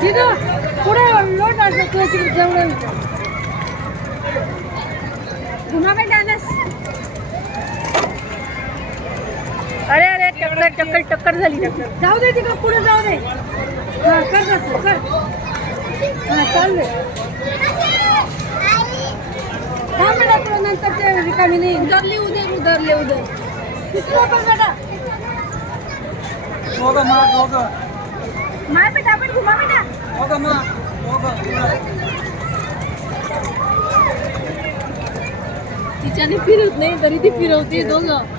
तिथं पुढे लोट असं तुझ्या जवळ घुमा काय डानस. अरे अरे टक्कर टक्कर टक्कर झाली. टक्कर जाऊ दे तिकडं पुढे जाऊ दे. हां कर तसं कर. हां चाल दे. थांब बेटा तुला नंतर ते रिकामी नाही. उधरले उधर तिकडं पण बेटा. होगा माँ होगा माय बेटा आपण घुमा बेटा. होगा माँ होगा तिच्याने फिरत नाही तरी ती फिरवते दोघं.